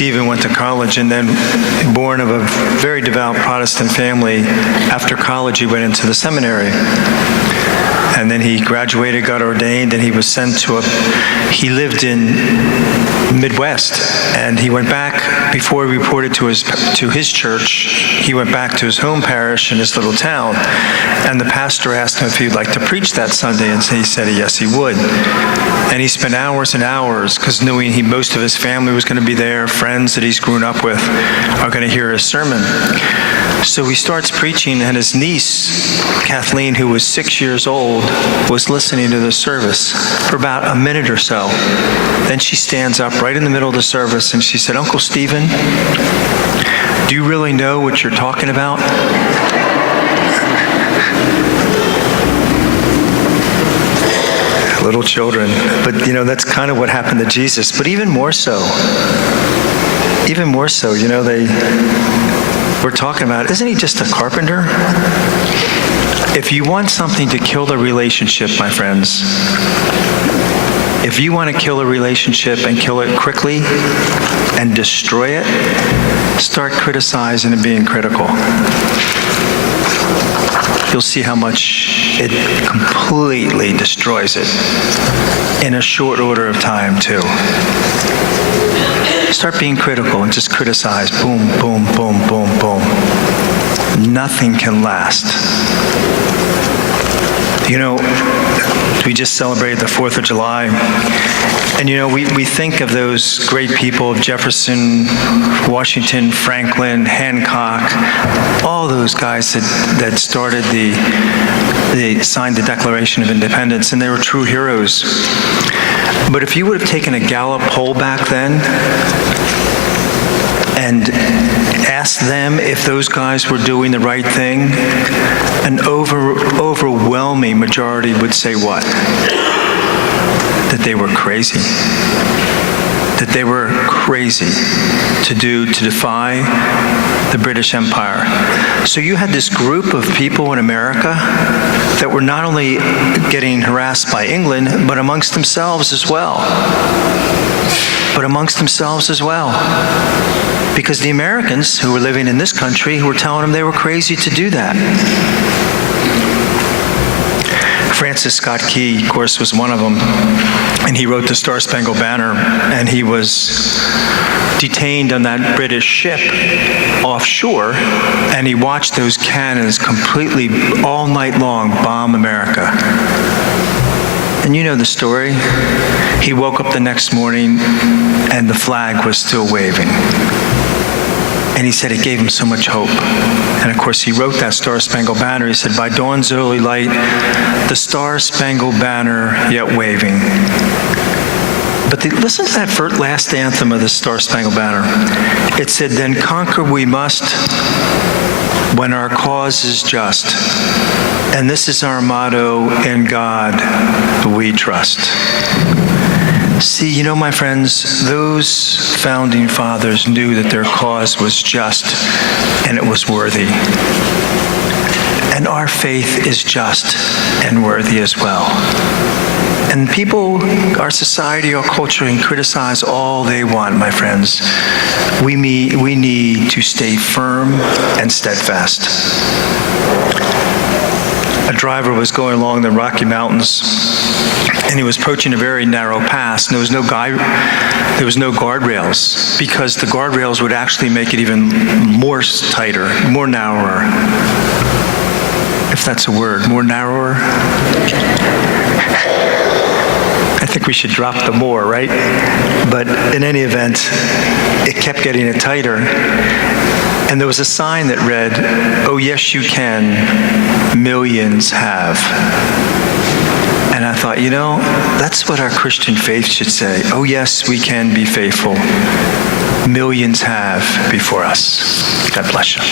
Stephen went to college, and then, born of a very devout Protestant family, after college he went into the seminary. And then he graduated, got ordained, and he was sent to he lived in Midwest, and he went back, before he reported to his church, he went back to his home parish in his little town, and the pastor asked him if he'd like to preach that Sunday, and he said yes, he would. And he spent hours and hours, because knowing most of his family was going to be there, friends that he's grown up with are going to hear his sermon. So he starts preaching, and his niece, Kathleen, who was 6 years old, was listening to the service for about a minute or so. Then she stands up right in the middle of the service, and she said, "Uncle Stephen, do you really know what you're talking about?" Little children. But, that's kind of what happened to Jesus. But even more so, we're talking about, isn't he just a carpenter? If you want something to kill the relationship, my friends, if you want to kill a relationship and kill it quickly and destroy it, start criticizing and being critical. You'll see how much it completely destroys it in a short order of time, too. Start being critical and just criticize. Boom, boom, boom, boom, boom. Nothing can last. We just celebrated the 4th of July. And we think of those great people of Jefferson, Washington, Franklin, Hancock, all those guys that started they signed the Declaration of Independence, and they were true heroes. But if you would have taken a Gallup poll back then and asked them if those guys were doing the right thing, an overwhelming majority would say what? That they were crazy. That they were crazy to defy the British Empire. So you had this group of people in America that were not only getting harassed by England, but amongst themselves as well. Because the Americans who were living in this country were telling them they were crazy to do that. Francis Scott Key, of course, was one of them, and he wrote the Star-Spangled Banner, and he was detained on that British ship offshore, and he watched those cannons completely all night long bomb America. And you know the story. He woke up the next morning, and the flag was still waving. And he said it gave him so much hope. And of course, he wrote that Star-Spangled Banner. He said, "By dawn's early light, the Star-Spangled Banner yet waving." But listen to that last anthem of the Star-Spangled Banner. It said, "Then conquer we must when our cause is just. And this is our motto, in God we trust." See, my friends, those founding fathers knew that their cause was just and it was worthy. And our faith is just and worthy as well. And people, our society, our culture, can criticize all they want, my friends. We need to stay firm and steadfast. A driver was going along the Rocky Mountains, and he was approaching a very narrow pass, and there was no guardrails, because the guardrails would actually make it even more tighter, more narrower. If that's a word, more narrower. I think we should drop the more, right? But in any event, it kept getting it tighter. And there was a sign that read, "Oh, yes, you can. Millions have." And I thought, that's what our Christian faith should say. Oh, yes, we can be faithful. Millions have before us. God bless you.